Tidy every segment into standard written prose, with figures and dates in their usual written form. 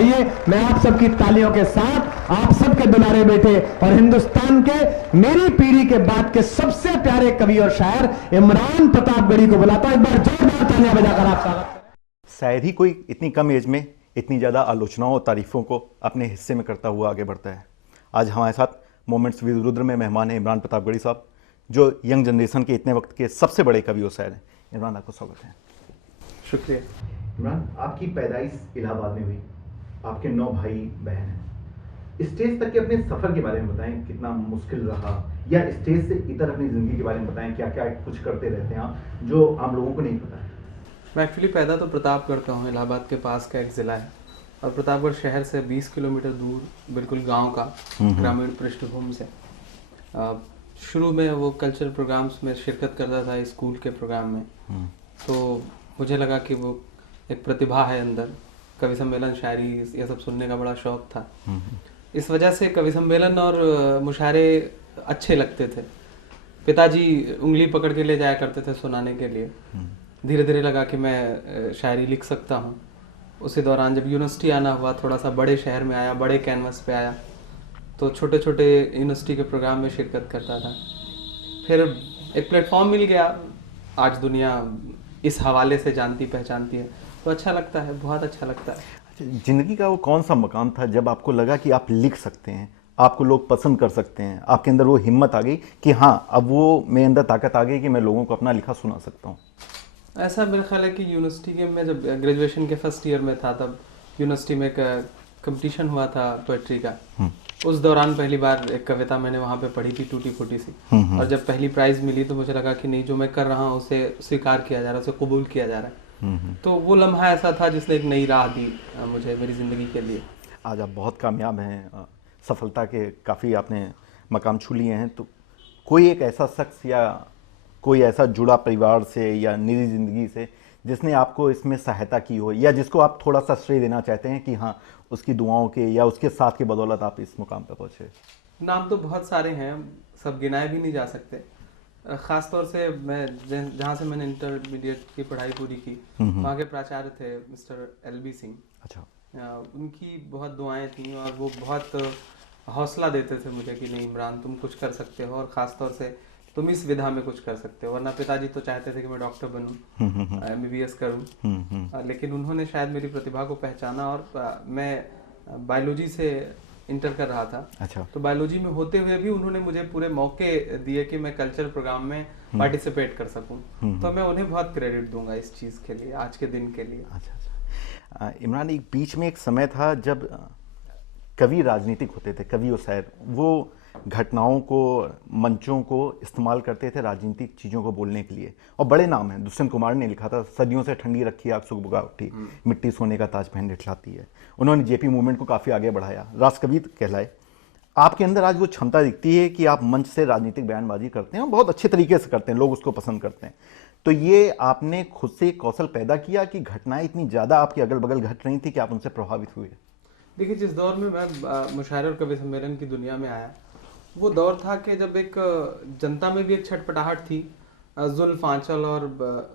आइए मैं आप सबकी तालियों के साथ आप सबके दुलारे बेटे और हिंदुस्तान के मेरी पीढ़ी के बाद के सबसे प्यारे कवि और शायर इमरान प्रतापगढ़ी को बुलाता हूं। एक बार जोरदार तालियां बजाकर आप स्वागत करें। शायद ही कोई इतनी कम एज में इतनी ज़्यादा आलोचनाओं और तारीफ़ों को अपने हिस्से में करता हुआ आगे बढ़ता है। आज हमारे साथ मोमेंट्स विद रुद्र में मेहमान हैं इमरान प्रतापगढ़ी साहब, जो यंग जनरेशन के इतने वक्त के सबसे बड़े कवि और शायर हैं। इमरान, आपका स्वागत है। शुक्रिया। इमरान, आपकी पैदाइश इलाहाबाद में हुई, आपके 9 भाई बहन हैं। स्टेज तक के अपने सफ़र के बारे में बताएं, कितना मुश्किल रहा, या स्टेज से इधर अपनी ज़िंदगी के बारे में बताएं, क्या क्या कुछ करते रहते हैं आप जो आम लोगों को नहीं पता है। मैं एक्चुअली पैदा तो प्रतापगढ़ का हूँ, इलाहाबाद के पास का एक ज़िला है, और प्रतापगढ़ शहर से 20 किलोमीटर दूर बिल्कुल गांव का ग्रामीण पृष्ठभूमि से। शुरू में वो कल्चरल प्रोग्राम्स में शिरकत करता था स्कूल के प्रोग्राम में, तो मुझे लगा कि वो एक प्रतिभा है अंदर, कवि सम्मेलन, शायरी, ये सब सुनने का बड़ा शौक था। इस वजह से कवि सम्मेलन और मुशायरे अच्छे लगते थे। पिताजी उंगली पकड़ के ले जाया करते थे सुनाने के लिए। धीरे धीरे लगा कि मैं शायरी लिख सकता हूँ। उसी दौरान जब यूनिवर्सिटी आना हुआ, थोड़ा सा बड़े शहर में आया, बड़े कैनवस पे आया, तो छोटे छोटे यूनिवर्सिटी के प्रोग्राम में शिरकत करता था। फिर एक प्लेटफॉर्म मिल गया, आज दुनिया इस हवाले से जानती पहचानती है, तो अच्छा लगता है, बहुत अच्छा लगता है। ज़िंदगी का वो कौन सा मकाम था जब आपको लगा कि आप लिख सकते हैं, आपको लोग पसंद कर सकते हैं, आपके अंदर वो हिम्मत आ गई कि हाँ, अब वो मेरे अंदर ताकत आ गई कि मैं लोगों को अपना लिखा सुना सकता हूँ? ऐसा मेरा ख्याल है कि यूनिवर्सिटी के में जब ग्रेजुएशन के फर्स्ट ईयर में था, तब यूनिवर्सिटी में एक कंपटीशन हुआ था पोएट्री का। उस दौरान पहली बार एक कविता मैंने वहाँ पे पढ़ी थी, टूटी फूटी सी, और जब पहली प्राइज़ मिली तो मुझे लगा कि नहीं, जो मैं कर रहा हूँ उसे स्वीकार किया जा रहा है, उसे कबूल किया जा रहा है। तो वो लम्हा ऐसा था जिसने एक नई राह दी मुझे मेरी ज़िंदगी के लिए। आज आप बहुत कामयाब हैं, सफलता के काफ़ी आपने मकाम छू लिए हैं, तो कोई एक ऐसा शख्स या कोई ऐसा जुड़ा परिवार से या निजी ज़िंदगी से जिसने आपको इसमें सहायता की हो, या जिसको आप थोड़ा सा श्रेय देना चाहते हैं कि हाँ, उसकी दुआओं के या उसके साथ के बदौलत आप इस मुकाम पर पहुँचे? नाम तो बहुत सारे हैं, सब गिनाए भी नहीं जा सकते। ख़ास तौर से मैं जहाँ से मैंने इंटरमीडिएट की पढ़ाई पूरी की, वहाँ के प्राचार्य थे मिस्टर LB सिंह। अच्छा। उनकी बहुत दुआएं थीं, और वो बहुत हौसला देते थे मुझे कि नहीं इमरान, तुम कुछ कर सकते हो, और ख़ास तौर से तुम इस विधा में कुछ कर सकते हो। वरना पिताजी तो चाहते थे कि मैं डॉक्टर बनूं, MBBS करूं, लेकिन उन्होंने शायद मेरी प्रतिभा को पहचाना, और मैं बायोलॉजी से इंटर कर रहा था। अच्छा। तो बायोलॉजी में होते हुए भी उन्होंने मुझे पूरे मौके दिए कि मैं कल्चरल प्रोग्राम में पार्टिसिपेट कर सकूं। तो मैं उन्हें बहुत क्रेडिट दूंगा इस चीज़ के लिए, आज के दिन के लिए। अच्छा अच्छा। इमरान, एक बीच में एक समय था जब कवि राजनीतिक होते थे, कवि और शायर वो घटनाओं को, मंचों को इस्तेमाल करते थे राजनीतिक चीज़ों को बोलने के लिए, और बड़े नाम हैं। दुष्यंत कुमार ने लिखा था, सदियों से ठंडी रखी आग सुबह उठी, मिट्टी सोने का ताज पहन दिखलाती है। उन्होंने JP मूवमेंट को काफ़ी आगे बढ़ाया, राष्ट्रकवि कहलाए। आपके अंदर आज वो क्षमता दिखती है कि आप मंच से राजनीतिक बयानबाजी करते हैं, और बहुत अच्छे तरीके से करते हैं, लोग उसको पसंद करते हैं। तो ये आपने खुद से कौशल पैदा किया कि घटनाएं इतनी ज़्यादा आपके अगल बगल घट रही थी कि आप उनसे प्रभावित हुए? देखिए, जिस दौर में मैं मुशायरे और कवि सम्मेलन की दुनिया में आया, वो दौर था कि जब एक जनता में भी एक छटपटाहट थी, जुल्फ आंचल और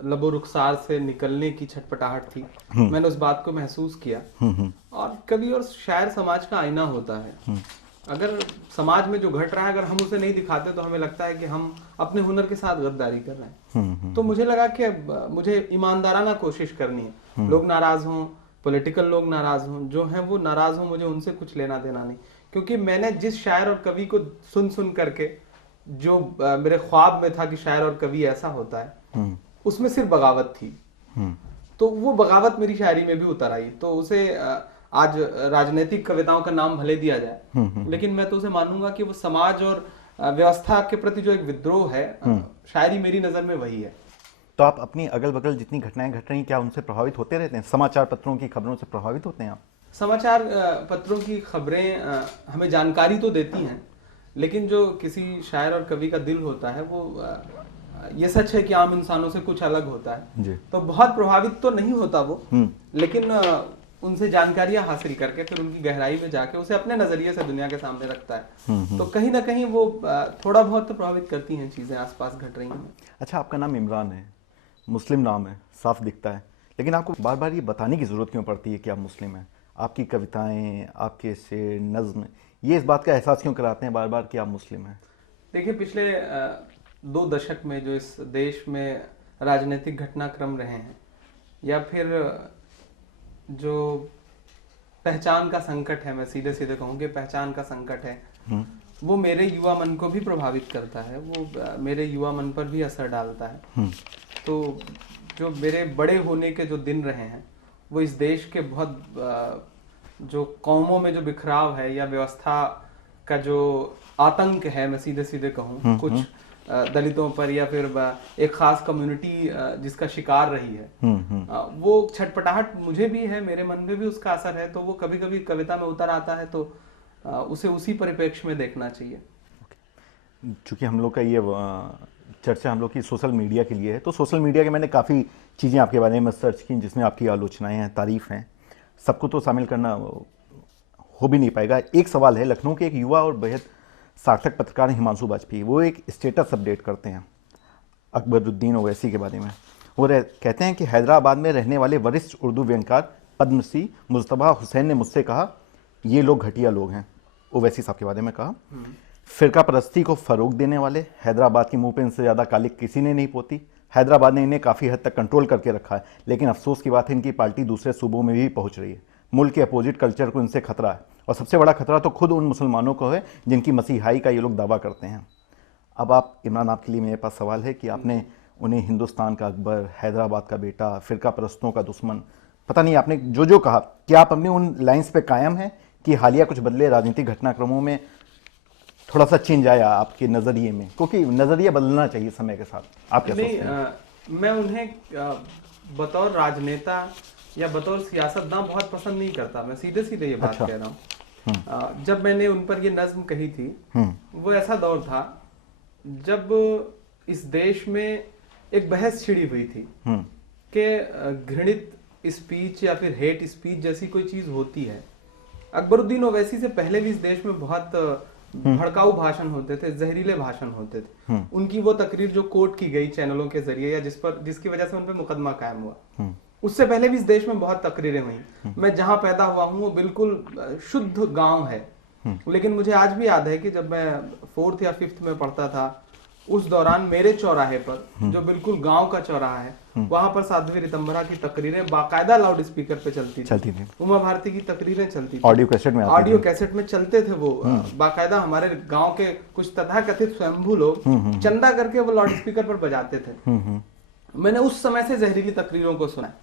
लबो रुखसार से निकलने की छटपटाहट थी। मैंने उस बात को महसूस किया। और कवि और शायर समाज का आईना होता है। अगर समाज में जो घट रहा है, अगर हम उसे नहीं दिखाते तो हमें लगता है कि हम अपने हुनर के साथ गद्दारी कर रहे हैं। तो मुझे लगा कि मुझे ईमानदाराना कोशिश करनी है। लोग नाराज हों, पॉलिटिकल लोग नाराज हों, जो हैं वो नाराज हों, मुझे उनसे कुछ लेना देना नहीं। क्योंकि मैंने जिस शायर और कवि को सुन करके जो मेरे ख्वाब में था कि शायर और कवि ऐसा होता है, उसमें सिर्फ बगावत थी। तो वो बगावत मेरी शायरी में भी उतर आई। तो उसे आज राजनीतिक कविताओं का नाम भले दिया जाए, लेकिन मैं तो उसे मानूंगा कि वो समाज और व्यवस्था के प्रति जो एक विद्रोह है, शायरी मेरी नज़र में वही है। तो आप अपनी अगल बगल जितनी घटनाएं घट रही हैं, क्या उनसे प्रभावित होते रहते हैं? समाचार पत्रों की खबरों से प्रभावित होते हैं आप? समाचार पत्रों की खबरें हमें जानकारी तो देती हैं, लेकिन जो किसी शायर और कवि का दिल होता है, वो ये सच है कि आम इंसानों से कुछ अलग होता है जी। तो बहुत प्रभावित तो नहीं होता वो, लेकिन उनसे जानकारियां हासिल करके फिर उनकी गहराई में जाके उसे अपने नजरिए से दुनिया के सामने रखता है। तो कहीं ना कहीं वो थोड़ा बहुत तो प्रभावित करती हैं चीजें आसपास घट रही हैं। अच्छा, आपका नाम इमरान है, मुस्लिम नाम है, साफ दिखता है, लेकिन आपको बार बार ये बताने की ज़रूरत क्यों पड़ती है कि आप मुस्लिम हैं? आपकी कविताएं, आपके शेर, नज्म, ये इस बात का एहसास क्यों कराते हैं बार बार कि आप मुस्लिम हैं? देखिए, पिछले 2 दशक में जो इस देश में राजनीतिक घटनाक्रम रहे हैं, या फिर जो पहचान का संकट है, मैं सीधे सीधे कहूँ कि पहचान का संकट है, वो मेरे युवा मन को भी प्रभावित करता है, वो मेरे युवा मन पर भी असर डालता है। तो जो मेरे बड़े होने के जो दिन रहे हैं, वो इस देश के बहुत जो कौमों में जो बिखराव है या व्यवस्था का जो आतंक है, मैं सीधे सीधे कहूँ, कुछ दलितों पर या फिर एक खास कम्युनिटी जिसका शिकार रही है, वो छटपटाहट मुझे भी है, मेरे मन में भी उसका असर है। तो वो कभी कभी कविता में उतर आता है, तो उसे उसी परिप्रेक्ष्य में देखना चाहिए। चूँकि हम लोग का ये चर्चा हम लोग की सोशल मीडिया के लिए है, तो सोशल मीडिया के मैंने काफ़ी चीज़ें आपके बारे में सर्च की जिसमें आपकी आलोचनाएं हैं, तारीफ़ हैं, सबको तो शामिल करना हो भी नहीं पाएगा। एक सवाल है, लखनऊ के एक युवा और बेहद सार्थक पत्रकार हैं हिमांशु वाजपेयी, वो एक स्टेटस अपडेट करते हैं अकबरुद्दीन ओवैसी के बारे में। वो कहते हैं कि हैदराबाद में रहने वाले वरिष्ठ उर्दू व्यंगकार पद्मश्री मुस्तफा हुसैन ने मुझसे कहा ये लोग घटिया लोग हैं। ओवैसी साहब के बारे में कहा, फिरका परस्ती को फरोग देने वाले, हैदराबाद के मुंह पे इनसे ज़्यादा काली किसी ने नहीं पोती, हैदराबाद ने इन्हें काफ़ी हद तक कंट्रोल करके रखा है, लेकिन अफसोस की बात है इनकी पार्टी दूसरे सूबों में भी पहुंच रही है। मुल्क के अपोजिट कल्चर को इनसे खतरा है, और सबसे बड़ा खतरा तो खुद उन मुसलमानों को है जिनकी मसीहाई का ये लोग दावा करते हैं। अब आप इमरान, आपके लिए मेरे पास सवाल है कि आपने उन्हें हिंदुस्तान का अकबर, हैदराबाद का बेटा, फिरका परस्तों का दुश्मन, पता नहीं आपने जो जो कहा, क्या आप अपने उन लाइन्स पे कायम हैं कि हालिया कुछ बदले राजनीतिक घटनाक्रमों में थोड़ा सा चेंज आया आपके नज़रिए में? क्योंकि नज़रिया बदलना चाहिए समय के साथ। आप क्या सोचते हैं? मैं उन्हें बतौर राजनेता या बतौर सियासतदान बहुत पसंद नहीं करता, मैं सीधे सीधे ये बात कह रहा हूँ। जब मैंने उन पर ये नज्म कही थी, वो ऐसा दौर था जब इस देश में एक बहस छिड़ी हुई थी कि घृणित स्पीच या फिर हेट स्पीच जैसी कोई चीज होती है। अकबरुद्दीन ओवैसी से पहले भी इस देश में बहुत भड़काऊ भाषण होते थे, जहरीले भाषण होते थे। उनकी वो तकरीर जो कोट की गई चैनलों के जरिए या जिसकी वजह से उन पर मुकदमा कायम हुआ, उससे पहले भी इस देश में बहुत तकरीरें हुई। मैं जहां पैदा हुआ हूं वो बिल्कुल शुद्ध गांव है, लेकिन मुझे आज भी याद है कि जब मैं 4th या 5th में पढ़ता था, उस दौरान मेरे चौराहे पर, जो बिल्कुल गांव का चौराहा है, वहां पर साध्वी रितंबरा की तकरीरें बाकायदा लाउड स्पीकर पे चलती थी। उमा भारती की तकरीरें चलती थी, ऑडियो कैसेट में चलते थे वो बाकायदा। हमारे गांव के कुछ तथाकथित स्वयंभू लोग चंदा करके वो लाउड स्पीकर पर बजाते थे। मैंने उस समय से जहरीली तकरीरों को सुना।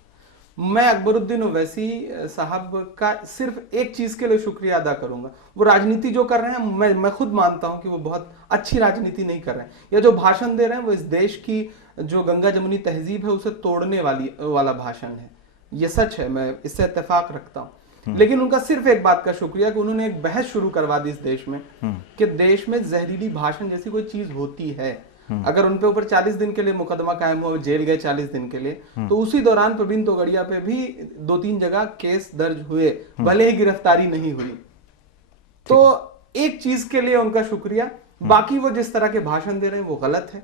मैं अकबरुद्दीन ओवैसी साहब का सिर्फ एक चीज के लिए शुक्रिया अदा करूंगा, वो राजनीति जो कर रहे हैं, मैं खुद मानता हूं कि वो बहुत अच्छी राजनीति नहीं कर रहे हैं, या जो भाषण दे रहे हैं वो इस देश की जो गंगा जमुनी तहजीब है उसे तोड़ने वाला भाषण है। ये सच है, मैं इससे इत्तेफाक रखता हूं। लेकिन उनका सिर्फ एक बात का शुक्रिया कि उन्होंने एक बहस शुरू करवा दी इस देश में कि देश में जहरीली भाषण जैसी कोई चीज होती है। अगर उनके ऊपर 40 दिन के लिए मुकदमा कायम हुआ, जेल गए 40 दिन के लिए, तो उसी दौरान प्रवीण तोगड़िया पे भी 2-3 जगह केस दर्ज हुए, भले ही गिरफ्तारी नहीं हुई। तो एक चीज के लिए उनका शुक्रिया। बाकी वो जिस तरह के भाषण दे रहे हैं वो गलत है।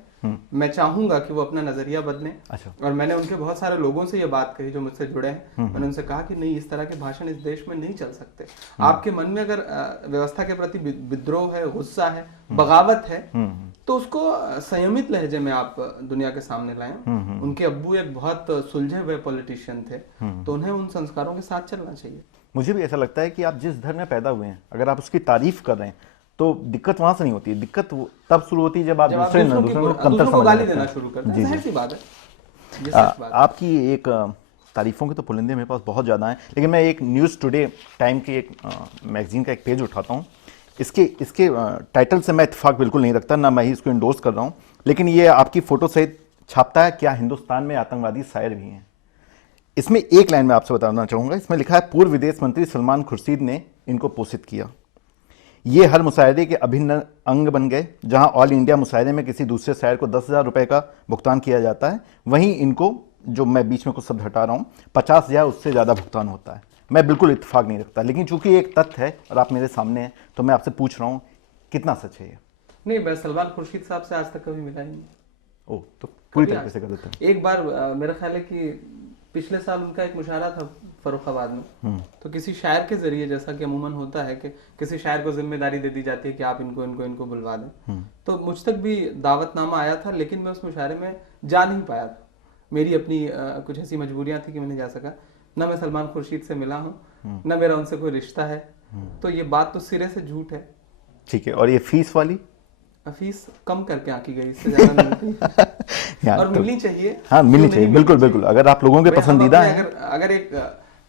मैं चाहूंगा कि वो अपना नजरिया बदलें। और मैंने उनके बहुत सारे लोगों से ये बात कही जो मुझसे जुड़े हैं, मैंने उनसे कहा कि नहीं, इस तरह के भाषण इस देश में नहीं चल सकते। आपके मन में अगर व्यवस्था के प्रति विद्रोह है, गुस्सा है, बगावत है, तो उसको संयमित लहजे में आप दुनिया के सामने लाएं। उनके अब्बू एक बहुत सुलझे हुए पॉलिटिशियन थे, तो उन्हें उन संस्कारों के साथ चलना चाहिए। मुझे भी ऐसा लगता है कि आप जिस धर्म में पैदा हुए हैं, अगर आप उसकी तारीफ कर रहे हैं तो दिक्कत वहां से नहीं होती है। दिक्कत तब शुरू होती है जब आप दूसरों को गाली देना शुरू करते हैं। जाहिर सी बात है। आपकी एक तारीफों के तो पुलिंदे मेरे पास बहुत ज़्यादा हैं, लेकिन मैं एक न्यूज़ टुडे टाइम के एक मैगजीन का एक पेज उठाता हूँ। इसके टाइटल से मैं इत्तेफाक बिल्कुल नहीं रखता, ना मैं ही इसको इंडोर्स कर रहा हूँ, लेकिन ये आपकी फ़ोटो सहित छापता है, क्या हिंदुस्तान में आतंकवादी शायर भी हैं। इसमें एक लाइन में आपसे बताना चाहूँगा, इसमें लिखा है, पूर्व विदेश मंत्री सलमान खुर्शीद ने इनको पोषित किया। ये हर मुशायरे के अभिन्न अंग बन गए। जहां ऑल इंडिया मुशायरे में किसी दूसरे शायर को 10,000 रुपए का भुगतान किया जाता है, वहीं इनको, जो मैं बीच में कुछ शब्द हटा रहा हूं, 50,000 उससे ज़्यादा भुगतान होता है। मैं बिल्कुल इत्तेफाक नहीं रखता, लेकिन चूंकि एक तथ्य है और आप मेरे सामने हैं, तो मैं आपसे पूछ रहा हूँ, कितना सच है ये? नहीं, मैं सलमान खुर्शीद साहब से आज तक कभी मिला ही नहीं। ओह, तो पूरी तरीके से गलत है। एक बार मेरा ख्याल है कि पिछले साल उनका एक मुशायरा था फर्रुखाबाद में। तो किसी शायर के जरिए, जैसा कि अमूमन होता है कि किसी शायर को जिम्मेदारी दे दी जाती है कि आप इनको इनको इनको बुलवा दें, तो मुझ तक भी दावतनामा आया था, लेकिन मैं उस मुशायरे में जा नहीं पाया था। मेरी अपनी कुछ ऐसी मजबूरियां थी कि मैं नहीं जा सका। ना मैं सलमान खुर्शीद से मिला हूँ, ना मेरा उनसे कोई रिश्ता है, तो ये बात तो सिरे से झूठ है। ठीक है, और ये फीस वाली? फीस कम करके आकी गई, इससे ज्यादा मिलती है और मिलनी चाहिए। हाँ, मिलनी चाहिए, बिल्कुल बिल्कुल। अगर आप लोगों के पसंदीदा हैं, अगर एक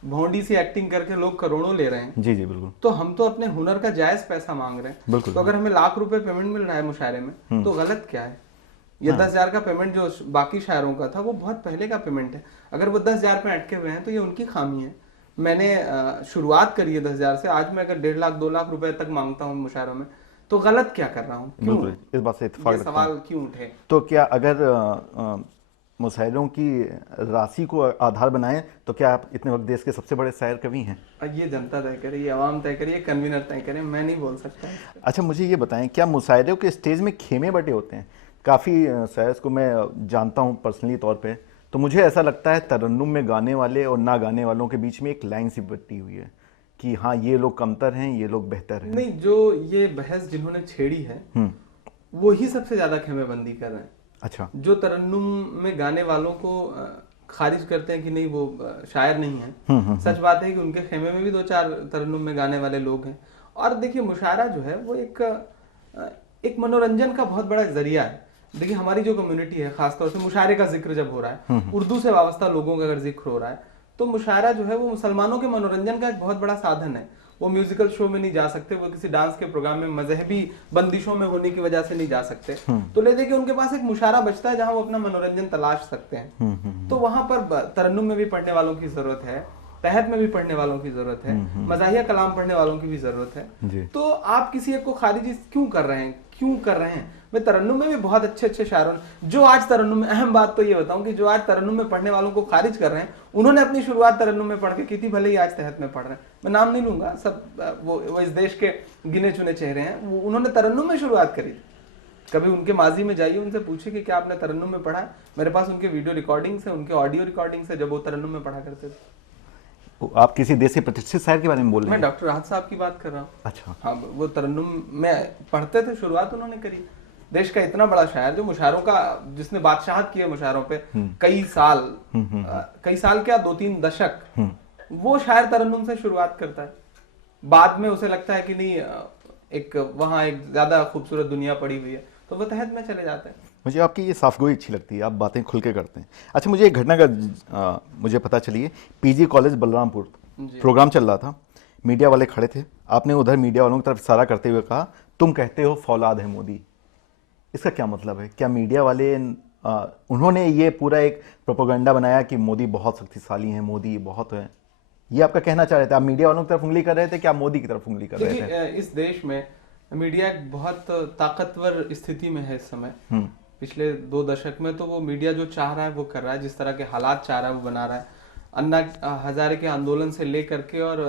भोंडी सी एक्टिंग करके लोग करोड़ों ले रहे हैं, जी जी बिल्कुल, तो हम तो अपने हुनर का जायज पैसा मांग रहे हैं। बिल्कुल। तो अगर हमें लाख रुपए पेमेंट मिल रहा है मुशायरे में, तो गलत क्या है? ये 10,000 का पेमेंट जो बाकी शायरों का था, वो बहुत पहले का पेमेंट है। अगर वो 10,000 पे अटके हुए हैं तो ये उनकी खामी है। मैंने शुरुआत करी है 10,000 से, आज मैं अगर 1.5 लाख 2 लाख रुपए तक मांगता हूँ मुशायरों में, तो गलत क्या कर रहा हूँ? क्यों? इस बात से इत्तेफाक ये सवाल क्यों उठे? तो क्या अगर मुशायरों की राशि को आधार बनाएं तो क्या आप इतने वक्त देश के सबसे बड़े शायर कवि हैं? ये जनता तय करे, ये आवाम तय करे, ये कन्वीनर तय करे, मैं नहीं बोल सकता। अच्छा, मुझे ये बताएं, क्या मुशायरों के स्टेज में खेमे बटे होते हैं? काफ़ी शायर्स को मैं जानता हूं पर्सनली तौर पे, तो मुझे ऐसा लगता है तरन्नुम में गाने वाले और ना गाने वालों के बीच में एक लाइन सी बटी हुई है कि हाँ, ये लोग कमतर हैं, ये लोग बेहतर हैं। नहीं, जो ये बहस जिन्होंने छेड़ी है वो ही सबसे ज्यादा खेमेबंदी कर रहे हैं। अच्छा, जो तरन्नुम में गाने वालों को खारिज करते हैं कि नहीं वो शायर नहीं है, सच बात है कि उनके खेमे में भी 2-4 तरन्नुम में गाने वाले लोग हैं। और देखिए, मुशायरा जो है वो एक मनोरंजन का बहुत बड़ा जरिया है। देखिए, हमारी जो कम्युनिटी है, खासतौर से मुशायरे का जिक्र जब हो रहा है, उर्दू से वाबस्ता लोगों का अगर जिक्र हो रहा है, तो मुशायरा जो है वो मुसलमानों के मनोरंजन का एक बहुत बड़ा साधन है। वो म्यूजिकल शो में नहीं जा सकते, वो किसी डांस के प्रोग्राम में मजहबी बंदिशों में होने की वजह से नहीं जा सकते, तो ले देखिए उनके पास एक मुशायरा बचता है जहां वो अपना मनोरंजन तलाश सकते हैं। तो वहां पर तरन्नुम में भी पढ़ने वालों की जरूरत है, तहत में भी पढ़ने वालों की जरूरत है, मज़ाहिया कलाम पढ़ने वालों की भी जरूरत है। तो आप किसी एक को खारिज क्यों कर रहे हैं? मैं तरन्नुम में भी बहुत अच्छे अच्छे शायरों, जो आज तरन्नुम में, अहम बात तो ये बताऊं कि जो आज तरन्नुम में पढ़ने वालों को खारिज कर रहे हैं, उन्होंने अपनी शुरुआत तरन्नुम में पढ़ के की थी, भले ही आज तहत में पढ़ रहे हैं। मैं नाम नहीं लूंगा, सब वो इस देश के गिने चुने चेहरे हैं, उन्होंने तरन्नुम में शुरुआत करी थी। कभी उनके माजी में जाइए, उनसे पूछिए कि क्या आपने तरन्नुम में पढ़ा है। मेरे पास उनके वीडियो रिकॉर्डिंग्स है, उनके ऑडियो रिकॉर्डिंग्स है जब वो तरन्नुम में पढ़ा करते थे। आप किसी देश के प्रतिष्ठित शायर के बारे में बोल रहे हैं? मैं डॉक्टर राहत साहब की बात कर रहा हूँ। अच्छा, हाँ, वो तरन्नुम में पढ़ते थे, शुरुआत उन्होंने करी। देश का इतना बड़ा शायर जो मुशायरों का, जिसने बादशाहत की है मुशायरों पे कई साल क्या 2-3 दशक, वो शायर तरन्नुम से शुरुआत करता है। बाद में उसे लगता है कि नहीं, एक वहाँ एक ज्यादा खूबसूरत दुनिया पड़ी हुई है, तो वो तहत में चले जाते हैं। मुझे आपकी ये साफगोई अच्छी लगती है, आप बातें खुल के करते हैं। अच्छा, मुझे एक घटना का मुझे पता चली है। पीजी कॉलेज बलरामपुर प्रोग्राम चल रहा था, मीडिया वाले खड़े थे, आपने उधर मीडिया वालों की तरफ इशारा करते हुए कहा, तुम कहते हो फौलाद है मोदी। इसका क्या मतलब है? क्या मीडिया वाले उन्होंने ये पूरा एक प्रोपेगेंडा बनाया कि मोदी बहुत शक्तिशाली हैं, मोदी बहुत है, ये आपका कहना चाह रहे थे? आप मीडिया वालों की तरफ उंगली कर रहे थे कि आप मोदी की तरफ उंगली कर रहे थे? इस देश में मीडिया एक बहुत ताकतवर स्थिति में है इस समय। पिछले 2 दशक में तो वो मीडिया जो चाह रहा है वो कर रहा है, जिस तरह के हालात चाह रहा है वो बना रहा है। अन्ना हजारे के आंदोलन से लेकर के और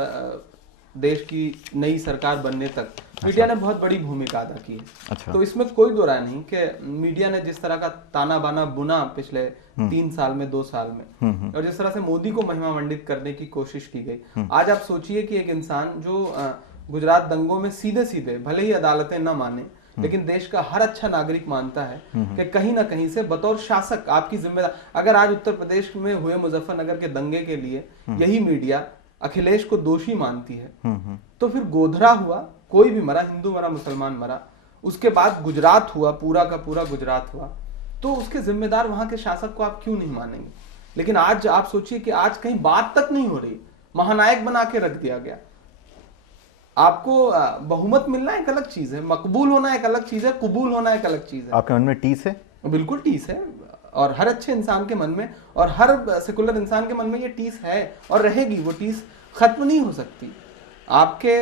देश की नई सरकार बनने तक मीडिया ने बहुत बड़ी भूमिका अदा की है। अच्छा। तो इसमें कोई दो राय नहीं कि मीडिया ने जिस तरह का ताना बाना बुना पिछले 3 साल में, 2 साल में, और जिस तरह से मोदी को महिमा मंडित करने की कोशिश की गई। आज आप सोचिए कि एक इंसान जो गुजरात दंगों में सीधे सीधे, भले ही अदालतें न माने, लेकिन देश का हर अच्छा नागरिक मानता है कि कहीं ना कहीं से बतौर शासक आपकी जिम्मेदार, अगर आज उत्तर प्रदेश में हुए मुजफ्फरनगर के दंगे के लिए यही मीडिया अखिलेश को दोषी मानती है, तो फिर गोधरा हुआ, कोई भी मरा, हिंदू मरा, मुसलमान मरा, उसके बाद गुजरात हुआ, पूरा का पूरा गुजरात हुआ, तो उसके जिम्मेदार वहां के शासक को आप क्यों नहीं मानेंगे? लेकिन आज आप सोचिए कि आज कहीं बात तक नहीं हो रही, महानायक बना के रख दिया गया। आपको बहुमत मिलना एक अलग चीज है, मकबूल होना एक अलग चीज है, कबूल होना एक अलग चीज है। आपके मन में टीस है? बिल्कुल टीस है, और हर अच्छे इंसान के मन में और हर सेकुलर इंसान के मन में ये टीस है और रहेगी। वो टीस खत्म नहीं हो सकती। आपके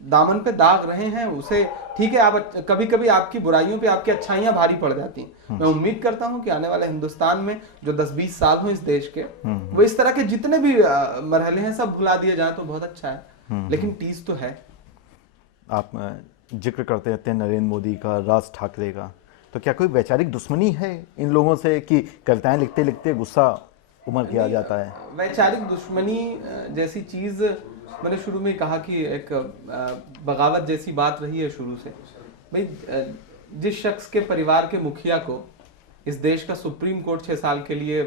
दामन पे दाग रहे हैं उसे, ठीक है, आप कभी कभी आपकी बुराइयों पे आपकी अच्छाइयां भारी पड़ जाती हैं। मैं उम्मीद करता हूं कि आने वाले हिंदुस्तान में जो 10-20 साल हो इस देश के, वो इस तरह के जितने भी मरहले हैं सब भुला दिए जाए तो बहुत अच्छा है। लेकिन टीस तो है। आप जिक्र करते रहते हैं नरेंद्र मोदी का, राज ठाकरे का, तो क्या कोई वैचारिक दुश्मनी है इन लोगों से कि कविताएं लिखते लिखते गुस्सा उम्र किया जाता है? वैचारिक दुश्मनी जैसी चीज मैंने शुरू में कहा कि एक बगावत जैसी बात रही है शुरू से। भाई जिस शख्स के परिवार के मुखिया को इस देश का सुप्रीम कोर्ट 6 साल के लिए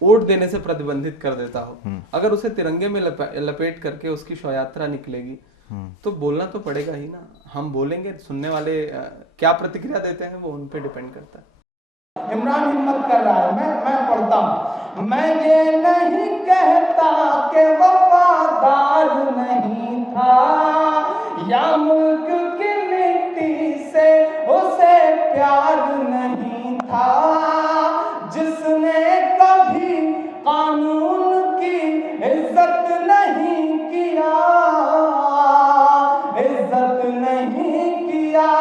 वोट देने से प्रतिबंधित कर देता हो, अगर उसे तिरंगे में लपेट करके उसकी शव यात्रा निकलेगी तो बोलना तो पड़ेगा ही ना। हम बोलेंगे, सुनने वाले क्या प्रतिक्रिया देते हैं वो उन पे डिपेंड करता है। इमरान हिम्मत कर रहा है, मैं पढ़ता हूँ। मैं ये नहीं कहता कि वफादार नहीं था, या मुल्क की मिट्टी से उसे प्यार नहीं था, जिसने कभी कानून की इज्जत नहीं किया, इज्जत नहीं किया,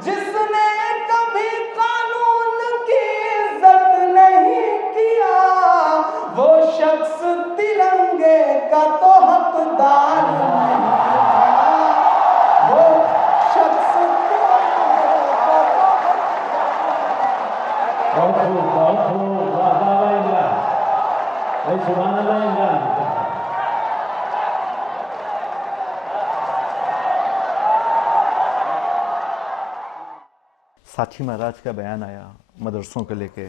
जिसने कभी कानून की इज्जत नहीं किया, वो शख्स तिरंगे का तो हकदार नहीं था, वो शख्स तिरंगे का साक्षी महाराज का बयान आया मदरसों को लेके,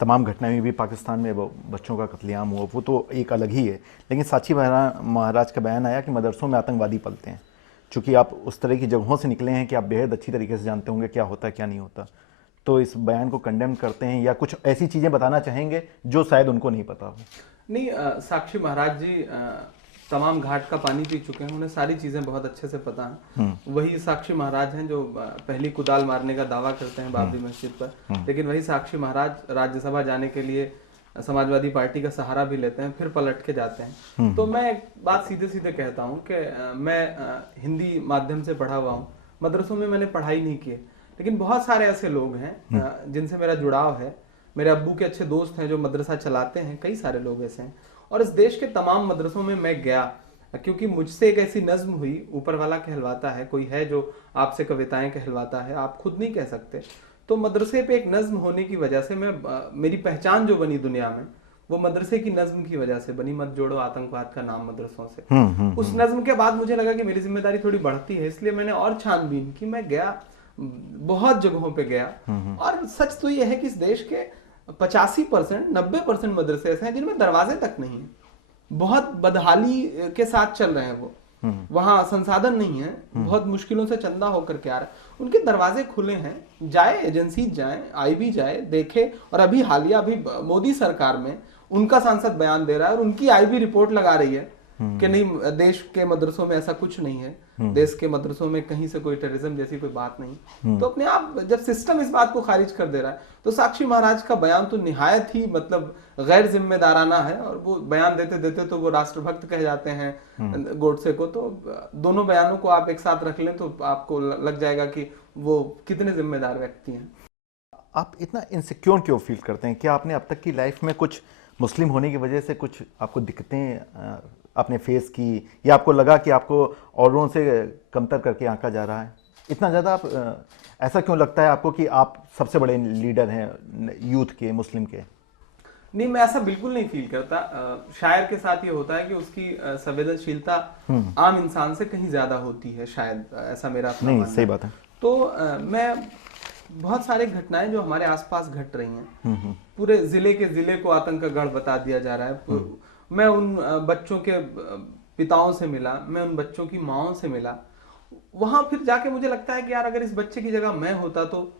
तमाम घटनाएं भी पाकिस्तान में वो बच्चों का कत्लेआम हुआ, वो तो एक अलग ही है, लेकिन साक्षी महाराज का बयान आया कि मदरसों में आतंकवादी पलते हैं। चूँकि आप उस तरह की जगहों से निकले हैं कि आप बेहद अच्छी तरीके से जानते होंगे क्या होता है क्या नहीं होता, तो इस बयान को कंडेम करते हैं या कुछ ऐसी चीज़ें बताना चाहेंगे जो शायद उनको नहीं पता हो? नहीं, साक्षी महाराज जी तमाम घाट का पानी पी चुके हैं, उन्हें सारी चीजें बहुत अच्छे से पता हैं। वही साक्षी महाराज हैं जो पहली कुदाल मारने का दावा करते हैं बाबरी मस्जिद पर, लेकिन वही साक्षी महाराज राज्यसभा जाने के लिए समाजवादी पार्टी का सहारा भी लेते हैं, फिर पलट के जाते हैं। तो मैं एक बात सीधे सीधे कहता हूँ कि मैं हिंदी माध्यम से पढ़ा हुआ हूँ, मदरसों में मैंने पढ़ाई नहीं की है, लेकिन बहुत सारे ऐसे लोग हैं जिनसे मेरा जुड़ाव है। मेरे अब्बू के अच्छे दोस्त हैं जो मदरसा चलाते हैं, कई सारे लोग ऐसे हैं, और इस देश के तमाम मदरसों में मैं गया क्योंकि मुझसे एक ऐसी नज्म हुई, ऊपर वाला कहलवाता है, कोई है जो आपसे कविताएं कहलवाता है, आप खुद नहीं कह सकते। तो मदरसे पे एक नज्म होने की वजह से मेरी पहचान जो बनी दुनिया में वो मदरसे की नज्म की वजह से बनी, मत जोड़ो आतंकवाद का नाम मदरसों से। उस नज्म के बाद मुझे लगा कि मेरी जिम्मेदारी थोड़ी बढ़ती है, इसलिए मैंने और छानबीन की, मैं गया, बहुत जगहों पे गया, और सच तो यह है कि इस देश के 85% 90% मदरसे ऐसे हैं जिनमें दरवाजे तक नहीं है, बहुत बदहाली के साथ चल रहे हैं, वो वहां संसाधन नहीं है, बहुत मुश्किलों से चंदा होकर के आ रहा है, उनके दरवाजे खुले हैं, जाए एजेंसी जाए, आईबी जाए, देखे। और अभी हालिया अभी मोदी सरकार में उनका सांसद बयान दे रहा है और उनकी आईबी रिपोर्ट लगा रही है कि नहीं, देश के मदरसों में ऐसा कुछ नहीं है, देश के मदरसों में कहीं से कोई टेररिज्म जैसी कोई बात नहीं। तो अपने आप जब सिस्टम इस बात को खारिज कर दे रहा है, तो साक्षी महाराज का बयान तो निहायत ही मतलब गैर जिम्मेदाराना है, और वो बयान देते देते तो वो राष्ट्रभक्त कह जाते हैं गोडसे को। तो दोनों बयानों को आप एक साथ रख लें तो आपको लग जाएगा कि वो कितने जिम्मेदार व्यक्ति हैं। आप इतना इनसिक्योर क्यों फील करते हैं? क्या आपने अब तक की लाइफ में कुछ मुस्लिम होने की वजह से कुछ आपको दिक्कतें अपने फेस की, या आपको लगा कि आपको औरों से कमतर करके आंका जा रहा है? इतना ज़्यादा आप ऐसा क्यों लगता है आपको कि आप सबसे बड़े लीडर हैं यूथ के, मुस्लिम के? नहीं, मैं ऐसा बिल्कुल नहीं फील करता। शायर के साथ ये होता है कि उसकी संवेदनशीलता आम इंसान से कहीं ज्यादा होती है, शायद ऐसा मेरा नहीं, सही बात है। तो मैं बहुत सारे घटनाएं जो हमारे आसपास घट रही हैं, पूरे जिले को आतंक का गढ़ बता दिया जा रहा है। मैं उन बच्चों के पिताओं से मिला, मैं उन बच्चों की माओं से मिला, वहां फिर जाके मुझे लगता है कि यार अगर इस बच्चे की जगह मैं होता तो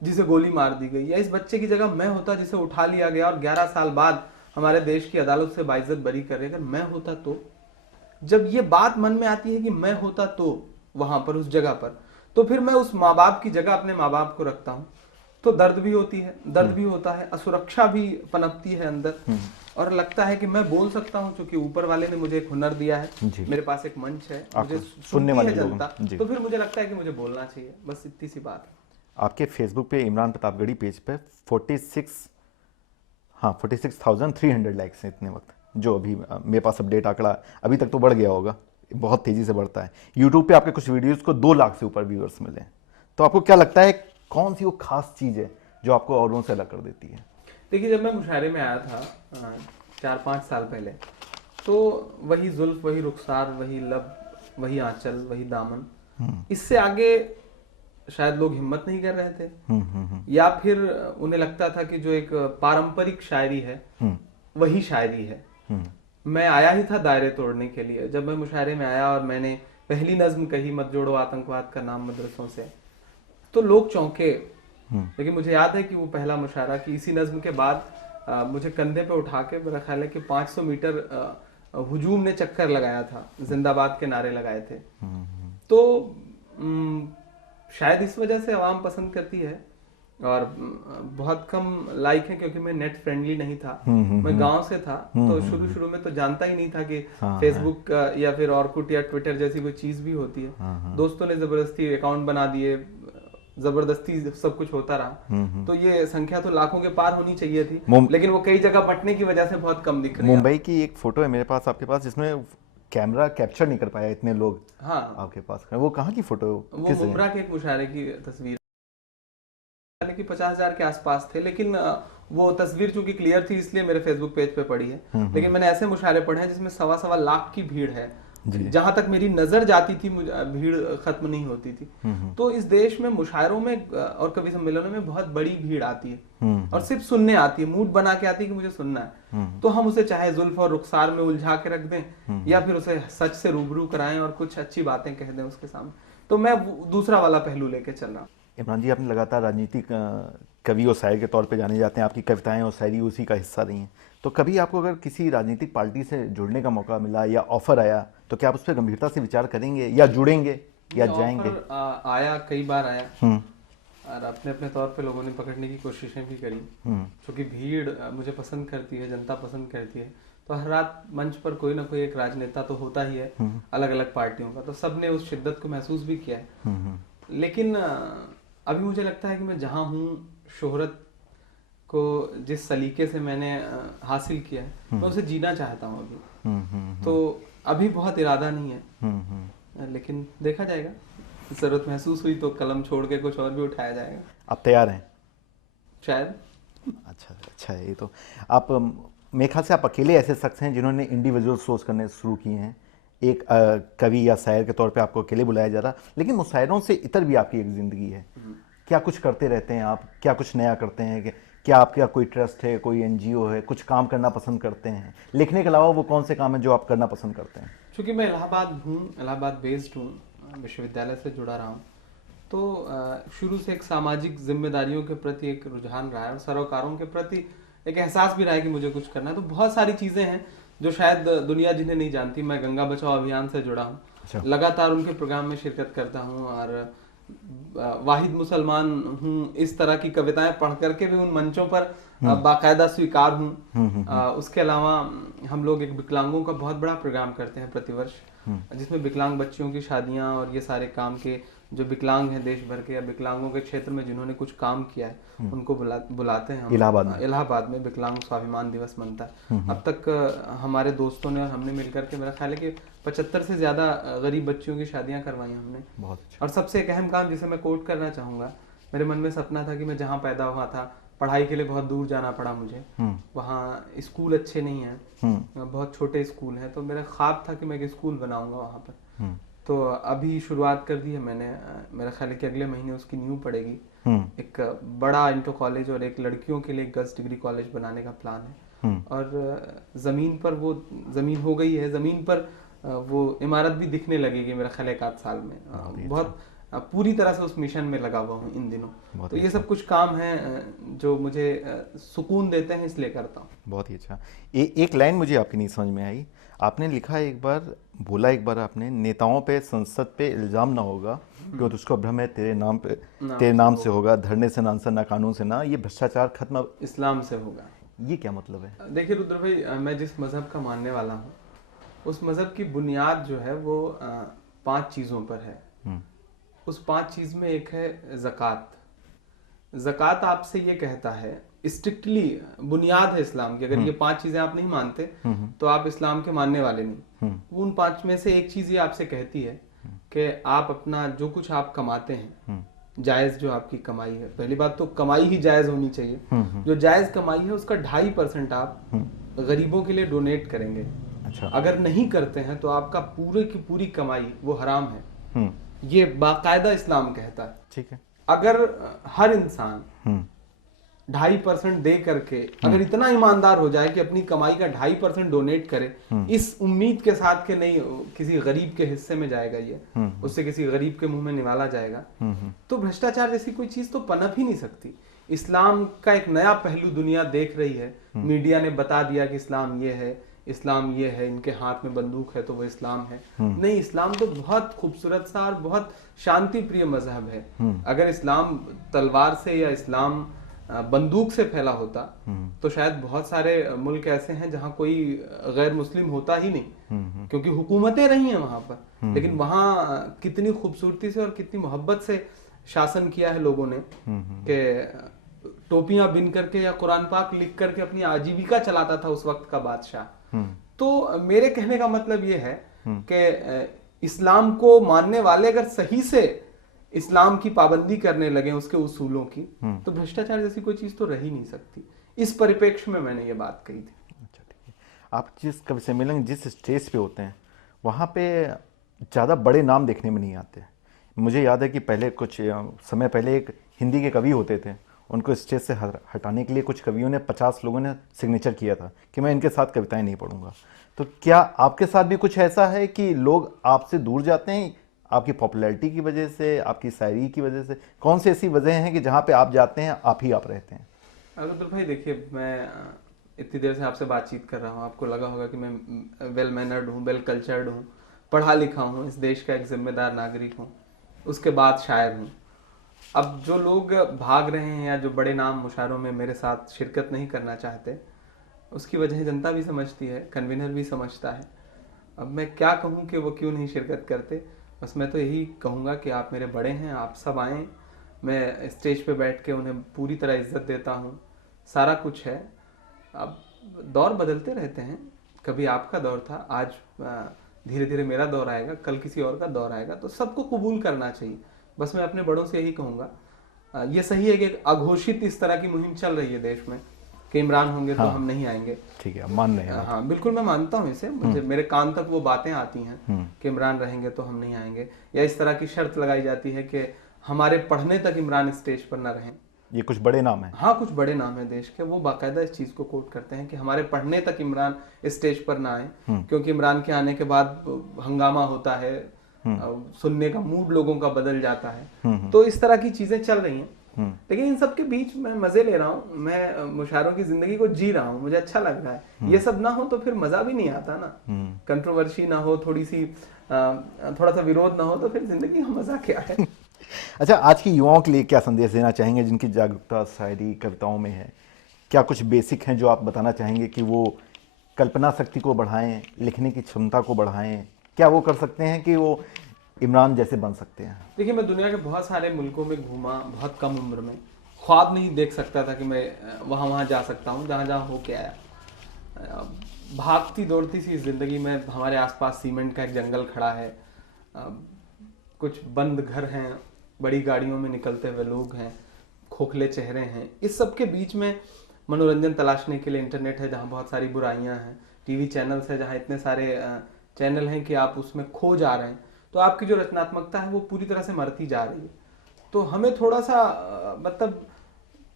जिसे गोली मार दी गई, या इस बच्चे की जगह मैं होता जिसे उठा लिया गया और 11 साल बाद हमारे देश की अदालत से बाइज्जत बरी कर रहे, अगर मैं होता तो, जब ये बात मन में आती है कि मैं होता तो वहां पर उस जगह पर, तो फिर मैं उस माँ बाप की जगह अपने माँ बाप को रखता हूँ, तो दर्द भी होती है, दर्द भी होता है, असुरक्षा भी पनपती है अंदर, और लगता है कि मैं बोल सकता हूँ क्योंकि ऊपर वाले ने मुझे एक हुनर दिया है, मेरे पास एक मंच है, मुझे सुनने वाली जनता, तो फिर मुझे लगता है कि मुझे बोलना चाहिए, बस इतनी सी बात है। आपके फेसबुक पे इमरान प्रतापगढ़ी पेज पे 46,300 लाइक्स हैं इतने वक्त, जो अभी मेरे पास अपडेट आंकड़ा, अभी तक तो बढ़ गया होगा, बहुत तेज़ी से बढ़ता है। यूट्यूब पे आपके कुछ वीडियोस को 2 लाख से ऊपर व्यूअर्स मिले, तो आपको क्या लगता है कौन सी वो खास चीज़ है जो आपको औरों से अलग कर देती है? देखिए, जब मैं मुशायरे में आया था 4-5 साल पहले, तो वही जुल्फ, वही रुखसार, वही लब, वही आंचल, वही दामन, इससे आगे शायद लोग हिम्मत नहीं कर रहे थे, या फिर उन्हें लगता था कि जो एक पारंपरिक शायरी है वही शायरी है। मैं आया ही था दायरे तोड़ने के लिए। जब मैं मुशायरे में आया और मैंने पहली नज्म कही, मत जोड़ो आतंकवाद का नाम मदरसों से, तो लोग चौंके। लेकिन मुझे याद है कि वो पहला मुशायरा, कि इसी नज्म के बाद मुझे कंधे पे उठा के, मेरा ख्याल है कि 500 मीटर हुजूम ने चक्कर लगाया था, जिंदाबाद के नारे लगाए थे। तो शायद इस वजह से आवाम पसंद करती है, और बहुत कम लाइक है क्योंकि मैं नेट फ्रेंडली नहीं था। मैं गांव से था, तो शुरू में तो जानता ही नहीं था कि फेसबुक या फिर ऑर्कुट या ट्विटर जैसी कोई चीज भी होती है। दोस्तों ने जबरदस्ती अकाउंट बना दिए, जबरदस्ती सब कुछ होता रहा। तो ये संख्या तो लाखों के पार होनी चाहिए थी, लेकिन वो कई जगह बंटने की वजह से बहुत कम दिख रही है। मुंबई की एक फोटो है मेरे पास, आपके पास, जिसमें कैमरा कैप्चर नहीं कर पाया इतने लोग। हाँ, आपके पास वो कहाँ की फोटो है? वो मुमरा के एक मुशायरे की तस्वीर, कि 50,000 के आसपास थे, लेकिन वो तस्वीर चूंकि क्लियर थी इसलिए मेरे फेसबुक पेज पे पड़ी है। लेकिन मैंने ऐसे मुशायरे पढ़े हैं जिसमें 1.25 लाख की भीड़ है। जहां तक मेरी नजर जाती थी भीड़ खत्म नहीं होती थी। तो इस देश में मुशायरों में और कवि सम्मेलनों में बहुत बड़ी भीड़ आती है, और सिर्फ सुनने आती है, मूड बना के आती है कि मुझे सुनना है। तो हम उसे चाहे जुल्फ और रुखसार में उलझा के रख दें, या फिर उसे सच से रूबरू कराएं और कुछ अच्छी बातें कह दें उसके सामने। तो मैं दूसरा वाला पहलू लेके चल रहा हूँ। इमरान जी, आपने लगातार राजनीतिक कवि और शायर के तौर पे जाने जाते हैं, आपकी कविताएं और शायरी उसी का हिस्सा रही हैं। तो कभी आपको अगर किसी राजनीतिक पार्टी से जुड़ने का मौका मिला या ऑफर आया, तो क्या आप उस पर गंभीरता से विचार करेंगे या जुड़ेंगे या जाएंगे? आया, कई बार आया, और अपने अपने तौर पे लोगों ने पकड़ने की कोशिशें भी करी। क्योंकि भीड़ मुझे पसंद करती है, जनता पसंद करती है, तो हर रात मंच पर कोई ना कोई एक राजनेता तो होता ही है अलग अलग पार्टियों का। तो सबने उस शिद्दत को महसूस भी किया है। लेकिन अभी मुझे लगता है कि मैं जहाँ हूँ, शोहरत को जिस सलीके से मैंने हासिल किया है, मैं उसे जीना चाहता हूँ अभी। तो अभी बहुत इरादा नहीं है, लेकिन देखा जाएगा। जरूरत महसूस हुई तो कलम छोड़ के कुछ और भी उठाया जाएगा। आप तैयार हैं? शायद। अच्छा है। ये तो आप, मेरे ख्याल से आप अकेले ऐसे शख्स हैं जिन्होंने इंडिविजुअल सोच करने शुरू किए हैं। एक कवि या शायर के तौर पे आपको अकेले बुलाया जा रहा, लेकिन मुशायरों से इतर भी आपकी एक ज़िंदगी है। क्या कुछ करते रहते हैं आप? क्या कुछ नया करते हैं? क्या आपका कोई ट्रस्ट है, कोई NGO है? कुछ काम करना पसंद करते हैं? लिखने के अलावा वो कौन से काम हैं जो आप करना पसंद करते हैं? चूँकि मैं इलाहाबाद हूँ, इलाहाबाद बेस्ड हूँ, विश्वविद्यालय से जुड़ा रहा हूँ, तो शुरू से एक सामाजिक जिम्मेदारियों के प्रति एक रुझान रहा है, और सरोकारों के प्रति एक एहसास भी रहा है कि मुझे कुछ करना है। तो बहुत सारी चीज़ें हैं जो शायद दुनिया जिन्हें नहीं जानती। मैं गंगा बचाओ अभियान से जुड़ा हूँ, लगातार उनके प्रोग्राम में शिरकत करता हूँ, और वाहिद मुसलमान हूँ। इस तरह की कविताएं पढ़ करके भी उन मंचों पर बाकायदा स्वीकार हूँ। उसके अलावा हम लोग एक विकलांगों का बहुत बड़ा प्रोग्राम करते हैं प्रतिवर्ष, जिसमें विकलांग बच्चियों की शादियां और ये सारे काम के, जो विकलांग हैं देश भर के या विकलांगों के क्षेत्र में जिन्होंने कुछ काम किया है, उनको बुलाते हैं हम। इलाहाबाद में विकलांग स्वाभिमान दिवस मनता है। अब तक हमारे दोस्तों ने और हमने मिलकर के, मेरा ख्याल है कि 75 से ज्यादा गरीब बच्चियों की शादियां करवाई हमने। बहुत अच्छा। और सबसे एक अहम काम जिसे मैं कोट करना चाहूँगा, मेरे मन में सपना था कि मैं जहाँ पैदा हुआ था, पढ़ाई के लिए बहुत दूर जाना पड़ा मुझे, वहाँ स्कूल अच्छे नहीं हैं, बहुत छोटे स्कूल हैं, तो मेरा ख्वाब था कि मैं एक स्कूल बनाऊंगा वहाँ पर। तो अभी शुरुआत कर दी है मैंने, मेरा ख्याल है कि अगले महीने उसकी नींव पड़ेगी। एक बड़ा इंटर कॉलेज और एक लड़कियों के लिए गर्ल्स डिग्री कॉलेज बनाने का प्लान है, और जमीन पर वो जमीन हो गई है, जमीन पर वो इमारत भी दिखने लगेगी मेरा ख्याल है 1 आध साल में। बहुत पूरी तरह से उस मिशन में लगा हुआ हूँ इन दिनों। तो ये सब कुछ काम हैं जो मुझे सुकून देते हैं, इसलिए करता हूँ। बहुत ही अच्छा। एक लाइन मुझे आपकी नहीं समझ में आई। आपने लिखा एक बार आपने, नेताओं पे संसद पे इल्ज़ाम ना होगा क्यों तुझको भ्रम है तेरे नाम से होगा, धरने से ना आंसर, ना कानून से ना, ये भ्रष्टाचार खत्म इस्लाम से होगा। ये क्या मतलब है? देखिए रुद्र भाई, मैं जिस मजहब का मानने वाला हूँ, उस मजहब की बुनियाद जो है वो 5 चीज़ों पर है। उस 5 चीज़ में एक है ज़कात। ज़कात आपसे ये कहता है, स्ट्रिक्टली बुनियाद है इस्लाम की, अगर ये 5 चीज़ें आप नहीं मानते तो आप इस्लाम के मानने वाले नहीं। उन 5 में से एक चीज़ ये आपसे कहती है कि आप अपना जो कुछ आप कमाते हैं जायज जो आपकी कमाई है, पहली बात तो कमाई ही जायज होनी चाहिए। जो जायज कमाई है उसका 2.5% आप गरीबों के लिए डोनेट करेंगे। अच्छा। अगर नहीं करते हैं तो आपका पूरे की पूरी कमाई वो हराम है। हम्म, ये बाकायदा इस्लाम कहता है। ठीक है। अगर हर इंसान 2.5% दे करके अगर इतना ईमानदार हो जाए कि अपनी कमाई का 2.5% डोनेट करे, इस उम्मीद के साथ कि नहीं किसी गरीब के हिस्से में जाएगा, ये उससे किसी गरीब के मुंह में निवाला जाएगा, तो भ्रष्टाचार जैसी कोई चीज तो पनप ही नहीं सकती। इस्लाम का एक नया पहलू दुनिया देख रही है। मीडिया ने बता दिया कि इस्लाम ये है, इस्लाम ये है, इनके हाथ में बंदूक है तो वो इस्लाम है। नहीं, इस्लाम तो बहुत खूबसूरत सा और बहुत शांति प्रिय मजहब है। अगर इस्लाम तलवार से या इस्लाम बंदूक से फैला होता तो शायद बहुत सारे मुल्क ऐसे हैं जहां कोई गैर मुस्लिम होता ही नहीं, क्योंकि हुकूमतें रही हैं वहां पर। लेकिन वहां कितनी खूबसूरती से और कितनी मोहब्बत से शासन किया है लोगों ने कि टोपियां बिन करके या कुरान पाक लिख करके अपनी आजीविका चलाता था उस वक्त का बादशाह। तो मेरे कहने का मतलब ये है कि इस्लाम को मानने वाले अगर सही से इस्लाम की पाबंदी करने लगे उसके उसूलों की, तो भ्रष्टाचार जैसी कोई चीज तो रह ही नहीं सकती। इस परिप्रेक्ष्य में मैंने ये बात कही थी। अच्छा, ठीक है। आप जिस कवि सम्मेलन जिस स्टेज पे होते हैं वहाँ पे ज़्यादा बड़े नाम देखने में नहीं आते। मुझे याद है कि पहले कुछ समय पहले एक हिंदी के कवि होते थे, उनको स्टेज से हटाने के लिए कुछ कवियों ने 50 लोगों ने सिग्नेचर किया था कि मैं इनके साथ कविताएं नहीं पढ़ूंगा। तो क्या आपके साथ भी कुछ ऐसा है कि लोग आपसे दूर जाते हैं आपकी पॉपुलैरिटी की वजह से, आपकी शायरी की वजह से? कौन सी ऐसी वजह हैं कि जहाँ पे आप जाते हैं आप ही आप रहते हैं? रुद्र भाई देखिए, मैं इतनी देर से आपसे बातचीत कर रहा हूँ, आपको लगा होगा कि मैं वेल मैनर्ड हूँ, वेल कल्चर्ड हूँ, पढ़ा लिखा हूँ, इस देश का एक जिम्मेदार नागरिक हूँ, उसके बाद शायर हूँ। अब जो लोग भाग रहे हैं या जो बड़े नाम मुशायरों में मेरे साथ शिरकत नहीं करना चाहते, उसकी वजह जनता भी समझती है, कन्वीनर भी समझता है। अब मैं क्या कहूँ कि वो क्यों नहीं शिरकत करते। बस मैं तो यही कहूँगा कि आप मेरे बड़े हैं, आप सब आएँ, मैं स्टेज पे बैठ के उन्हें पूरी तरह इज्जत देता हूँ, सारा कुछ है। अब दौर बदलते रहते हैं, कभी आपका दौर था, आज धीरे धीरे मेरा दौर आएगा, कल किसी और का दौर आएगा, तो सबको कबूल करना चाहिए। बस मैं अपने बड़ों से यही कहूँगा। ये सही है कि अघोषित इस तरह की मुहिम चल रही है देश में कि इमरान होंगे तो हम नहीं आएंगे। ठीक है, मान रहे हैं। हाँ बिल्कुल, मैं मानता हूँ इसे, मुझे मेरे कान तक वो बातें आती हैं कि इमरान रहेंगे तो हम नहीं आएंगे, या इस तरह की शर्त लगाई जाती है कि हमारे पढ़ने तक इमरान स्टेज पर ना रहें। ये कुछ बड़े नाम हैं। हाँ, कुछ बड़े नाम है देश के, वो बाकायदा इस चीज को कोट करते हैं कि हमारे पढ़ने तक इमरान स्टेज पर ना आए, क्योंकि इमरान के आने के बाद हंगामा होता है, सुनने का मूड लोगों का बदल जाता है। तो इस तरह की चीजें चल रही हैं। लेकिन इन सब के बीच मैं मजे ले रहा हूँ, मैं मुशायरों की जिंदगी को जी रहा हूँ, मुझे अच्छा लग रहा है। ये सब ना हो तो फिर मजा भी नहीं आता ना, कंट्रोवर्सी ना हो, थोड़ा सा विरोध ना हो, तो फिर जिंदगी का मजा क्या है। अच्छा, आज की युवाओं के लिए क्या संदेश देना चाहेंगे जिनकी जागरूकता शायरी कविताओं में है? क्या कुछ बेसिक हैं जो आप बताना चाहेंगे कि वो कल्पना शक्ति को बढ़ाएं, लिखने की क्षमता को बढ़ाएं? क्या वो कर सकते हैं कि वो इमरान जैसे बन सकते हैं? देखिए, मैं दुनिया के बहुत सारे मुल्कों में घूमा, बहुत कम उम्र में। ख्वाब नहीं देख सकता था कि मैं वहाँ जा सकता हूँ जहाँ जहाँ हो के आया। भागती दौड़ती सी जिंदगी में हमारे आसपास सीमेंट का एक जंगल खड़ा है, कुछ बंद घर हैं, बड़ी गाड़ियों में निकलते हुए लोग हैं, खोखले चेहरे हैं। इस सब के बीच में मनोरंजन तलाशने के लिए इंटरनेट है जहाँ बहुत सारी बुराइयाँ हैं, टीवी चैनल्स है जहाँ इतने सारे चैनल हैं कि आप उसमें खो जा रहे हैं, तो आपकी जो रचनात्मकता है वो पूरी तरह से मरती जा रही है। तो हमें थोड़ा सा मतलब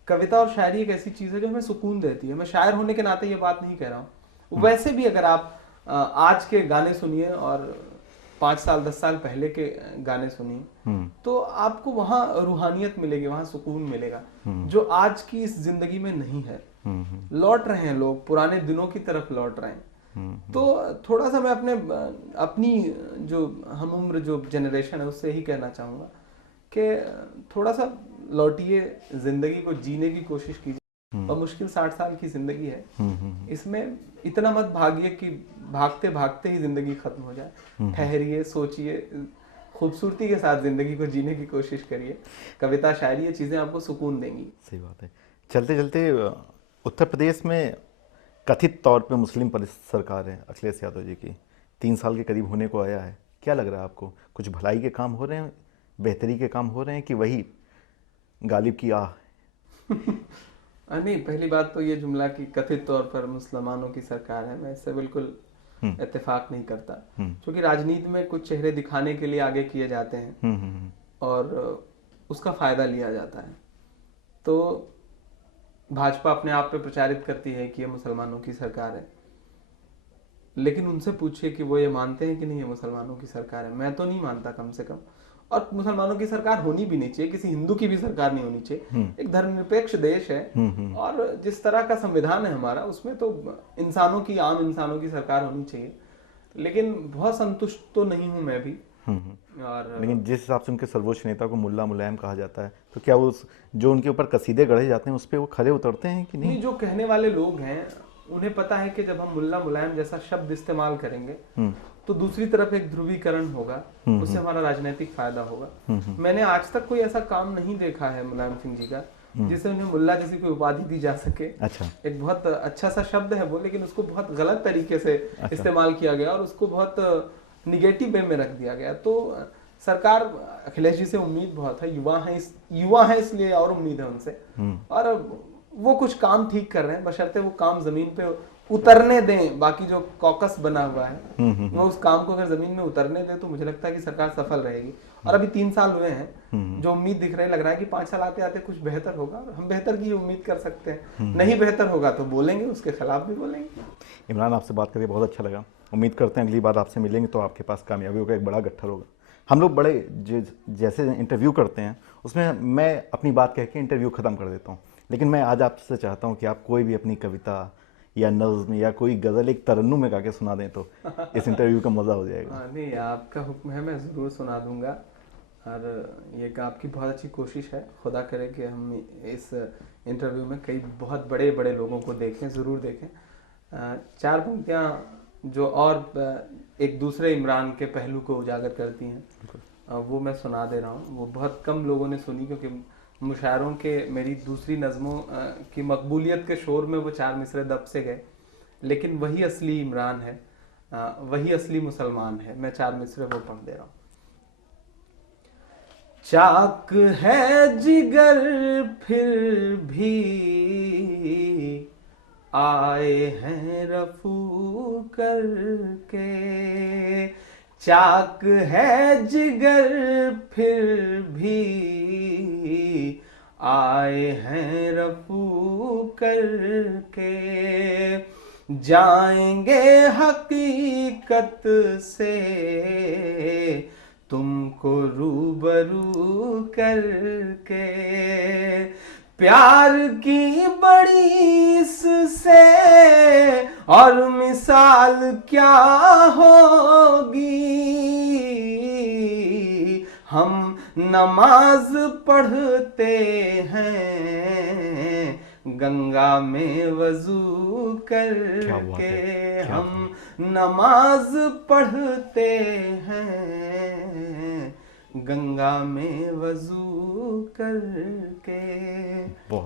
कविता और शायरी एक ऐसी चीज़ है जो हमें सुकून देती है। मैं शायर होने के नाते ये बात नहीं कह रहा हूँ, वैसे भी अगर आप आज के गाने सुनिए और 5 साल 10 साल पहले के गाने सुनिए तो आपको वहाँ रूहानियत मिलेगी, वहाँ सुकून मिलेगा जो आज की इस जिंदगी में नहीं है। लौट रहे हैं लोग, पुराने दिनों की तरफ लौट रहे हैं। तो थोड़ा सा मैं अपनी जो हम उम्र जो जनरेशन है उससे यही कहना चाहूँगा कि थोड़ा सा लौटिए, जिंदगी को जीने की कोशिश कीजिए। और मुश्किल 60 साल की जिंदगी है, इसमें इतना मत भागिए कि भागते भागते ही जिंदगी खत्म हो जाए। ठहरिए, सोचिए, खूबसूरती के साथ जिंदगी को जीने की कोशिश करिए। कविता शायरी ये चीजें आपको सुकून देंगी। सही बात है। चलते चलते उत्तर प्रदेश में कथित तौर पे मुस्लिम सरकार है अखिलेश यादव जी की, 3 साल के करीब होने को आया है। क्या लग रहा है आपको, कुछ भलाई के काम हो रहे हैं, बेहतरी के काम हो रहे हैं, कि वही गालिब की आह। नहीं, पहली बात तो ये जुमला कि कथित तौर पर मुसलमानों की सरकार है, मैं इससे बिल्कुल इत्तेफाक नहीं करता, क्योंकि राजनीति में कुछ चेहरे दिखाने के लिए आगे किए जाते हैं और उसका फायदा लिया जाता है। तो भाजपा अपने आप पे प्रचारित करती है कि ये मुसलमानों की सरकार है, लेकिन उनसे पूछिए कि वो ये मानते हैं कि नहीं ये मुसलमानों की सरकार है। मैं तो नहीं मानता, कम से कम। और मुसलमानों की सरकार होनी भी नहीं चाहिए, किसी हिंदू की भी सरकार नहीं होनी चाहिए। एक धर्मनिरपेक्ष देश है और जिस तरह का संविधान है हमारा, उसमें तो इंसानों की, आम इंसानों की सरकार होनी चाहिए। लेकिन बहुत संतुष्ट तो नहीं हूं मैं भी। और लेकिन जिस हिसाब से उनके सर्वोच्च नेता को मुल्ला मुलायम कहा जाता है, तो क्या वो जो उनके ऊपर कसीदे गढ़े जाते हैं उस पर वो खरे उतरते हैं कि नहीं? जो कहने वाले लोग हैं उन्हें पता है कि जब हम मुल्ला मुलायम जैसा शब्द इस्तेमाल करेंगे तो दूसरी तरफ एक ध्रुवीकरण होगा, उससे हमारा राजनीतिक फायदा होगा। मैंने आज तक कोई ऐसा काम नहीं देखा है मुलायम सिंह जी का जिससे उन्हें मुल्ला जैसी कोई उपाधि दी जा सके। अच्छा, एक बहुत अच्छा सा शब्द है वो, लेकिन उसको बहुत गलत तरीके से इस्तेमाल किया गया और उसको बहुत निगेटिव वे में रख दिया गया। तो सरकार, अखिलेश जी से उम्मीद बहुत है, युवा है इसलिए और उम्मीद है उनसे, और वो कुछ काम ठीक कर रहे हैं, बशर्ते वो काम जमीन पे उतरने दें। बाकी जो कॉकस बना हुआ है वो उस काम को अगर जमीन में उतरने दें तो मुझे लगता है कि सरकार सफल रहेगी। और अभी 3 साल हुए हैं, जो उम्मीद दिख रही लग रहा है कि 5 साल आते आते कुछ बेहतर होगा। हम बेहतर की उम्मीद कर सकते हैं, नहीं बेहतर होगा तो बोलेंगे, उसके खिलाफ भी बोलेंगे। इमरान, आपसे बात करके बहुत अच्छा लगा। उम्मीद करते हैं अगली बार आपसे मिलेंगे तो आपके पास कामयाबियों का एक बड़ा गट्ठर होगा। हम लोग बड़े जैसे इंटरव्यू करते हैं उसमें मैं अपनी बात कह के इंटरव्यू ख़त्म कर देता हूँ, लेकिन मैं आज आपसे चाहता हूँ कि आप कोई भी अपनी कविता या नज़्म या कोई गज़ल एक तरन्नुम में गा के सुना दें तो इस इंटरव्यू का मज़ा हो जाएगा। नहीं, आपका हुक्म है, मैं ज़रूर सुना दूंगा। और ये आपकी बहुत अच्छी कोशिश है, खुदा करे कि हम इस इंटरव्यू में कई बहुत बड़े बड़े लोगों को देखें, ज़रूर देखें। 4 पंक्तियाँ जो और एक दूसरे इमरान के पहलू को उजागर करती हैं, वो मैं सुना दे रहा हूँ। वो बहुत कम लोगों ने सुनी, क्योंकि मुशायरों के मेरी दूसरी नज़मों की मकबूलियत के शोर में वो 4 मिसरे दब से गए। लेकिन वही असली इमरान है, वही असली मुसलमान है। मैं 4 मिसरे वो पढ़ दे रहा हूँ। चाक है जिगर फिर भी आए हैं रफू करके, चाक है जिगर फिर भी आए हैं रफू करके, जाएंगे हकीकत से तुमको रूबरू करके, प्यार की बड़ी इससे और मिसाल क्या होगी, हम नमाज पढ़ते हैं गंगा में वजू करके, हम नमाज पढ़ते हैं गंगा में वजू करके।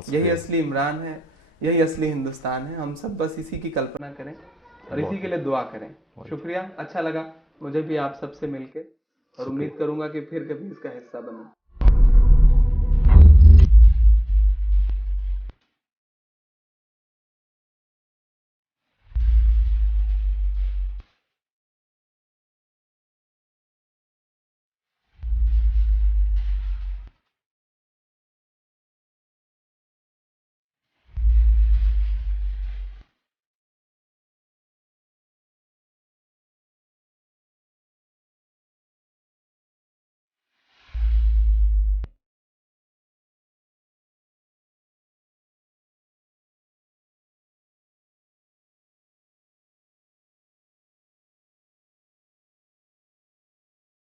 यही असली इमरान है, यही असली हिंदुस्तान है। हम सब बस इसी की कल्पना करें और इसी के लिए दुआ करें। शुक्रिया, अच्छा लगा मुझे भी आप सबसे मिलके, और उम्मीद करूंगा कि फिर कभी इसका हिस्सा बनूं।